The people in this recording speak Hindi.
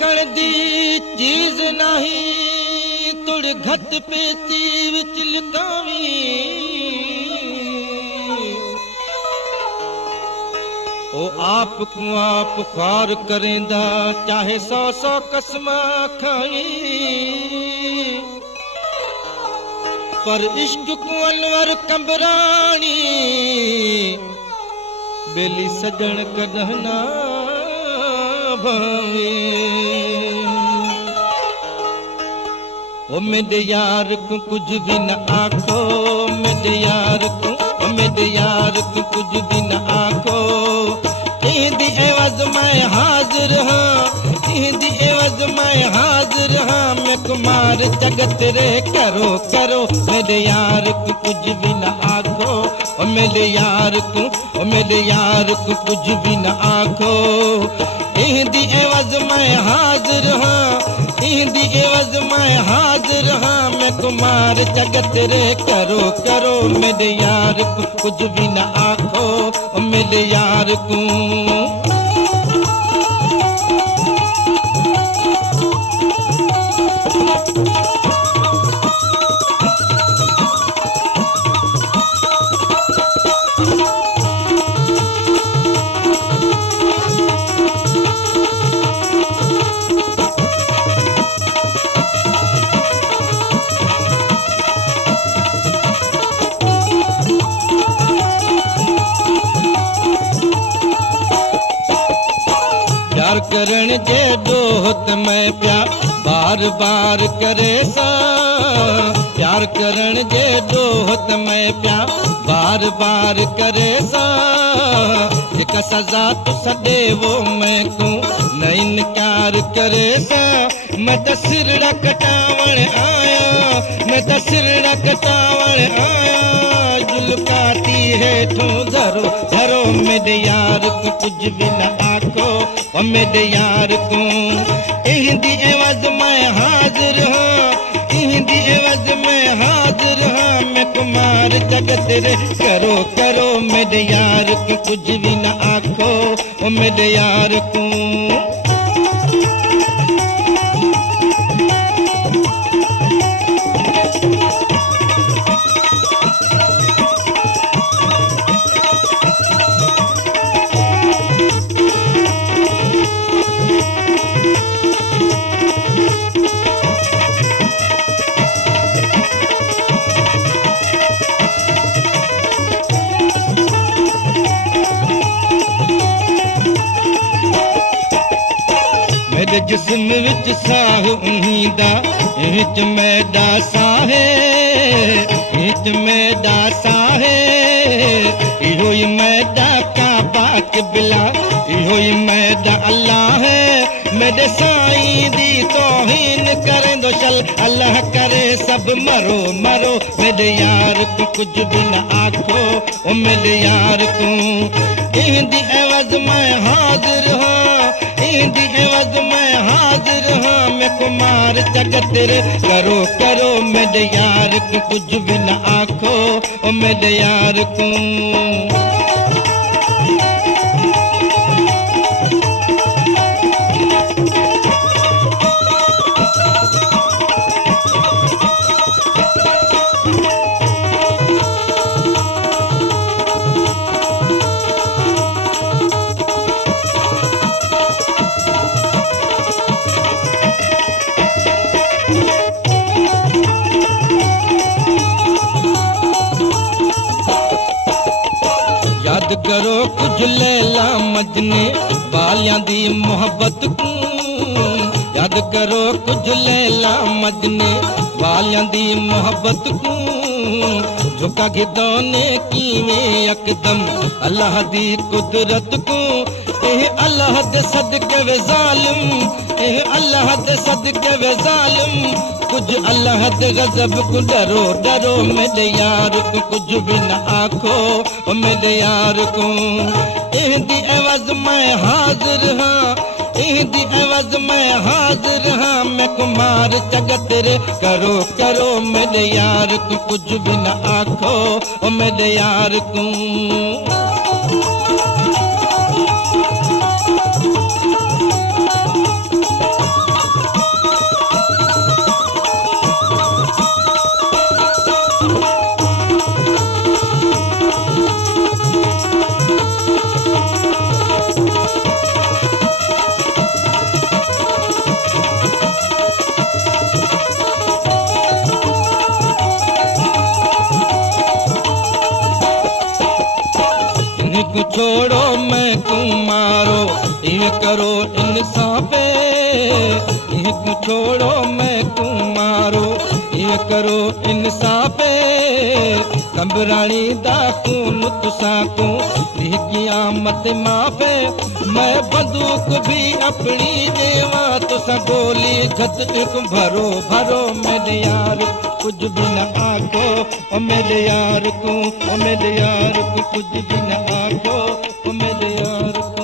लिकण दी चीज नहीं तुड़ घट पेती विच लिकावी ओ आप को आप ख्वार करेंदा चाहे 100 कसमा खाई पर इश्क को अनवर कंबरानी बेली सजन कदह ना भावे ओ मेरे यार को कुछ भी न आखो मेरे यार को कुछ भी न आखो इंदी एवज मैं हाजिर हाँ इंदी एवज मैं हाजिर हाँ मैं कुमार जगत रे करो करो मेरे यार को कुछ भी न आखो ओ मेरे यार को कुछ भी न आखो इंदी एवज मैं हाजिर हाँ इंदी एवज मैं हाजिर हाँ मैं कुमार जगत रे करो करो मेरे यार को कुछ भी न आखो ओ मेरे यार को करण जे दोहत मैं प्यार बार बार करे सा प्यार करण जे दोहत मैं प्यार बार बार करे सा जेका सजा तो सदे वो मैं को न इनकार करे सा मैं त सिरड़ा कटावण आया मैं त सिरड़ा कटावण आया जुलकाती है ठो धरो धरो मेरे यार को कुछ भी न आखो ओ मेरे यार को इंदी एवज मैं हाजिर हाँ इंदी एवज मैं हाजिर हाँ मैं कुमार जगत रे करो करो मेरे यार को कुछ भी न आखो ओ मेरे यार को मेरे जिस्म विच साह उहींदा विच मैदा साहे विच मैदा साहे इहो ही मैदा काबा किबला इहो ही मैदा अल्लाह है मेरे साईं दी तौहीन करेंदो चल अल्लाह करे सब मरो मरो मेरे यार को कुछ भी न आखो ओ मेरे यार को इंदी एवज मैं हाजिर हाँ इंदी एवज मैं हाजिर हाँ मैं कुमार जगत रे करो करो मेरे यार को कुछ भी न आखो ओ मेरे यार को याद करो कुछ लैला मजने वालियां दी मोहब्बत को याद करो कुछ लैला मजने वालियां दी मोहब्बत को झुका गिदौने कीवें यकदम अल्लाह दी कुदरत को एह अल्लाह दे सदके वे जालिम एह अल्लाह दे सदके वे जालिम कुछ अल्लाह दे गजब को डरो डरो मेरे यार को कुछ भी न आखो ओ मेरे यार को इंदी एवज मैं हाजिर हाँ इंदी एवज मैं हाजिर हाँ मैं कुमार जगत रे करो करो मेरे यार को कुछ भी न आखो ओ मेरे यार को छोड़ो मैं क्यों मारो, इन्हें करो इंसाफ, इन्हें क्यों छोड़ो मैं क्यों मारो, इन्हें करो इंसाफ। कंबराणी दा खून तुसा को क़यामत माफ़, मैं बंदूक भी अपनी देवा तुसा गोली झट एक भरो भरो मेरे यार कुछ भी न आखो, ओ मेरे यार को, ओ मेरे यार को कुछ भी न आखो, ओ मेरे यार को।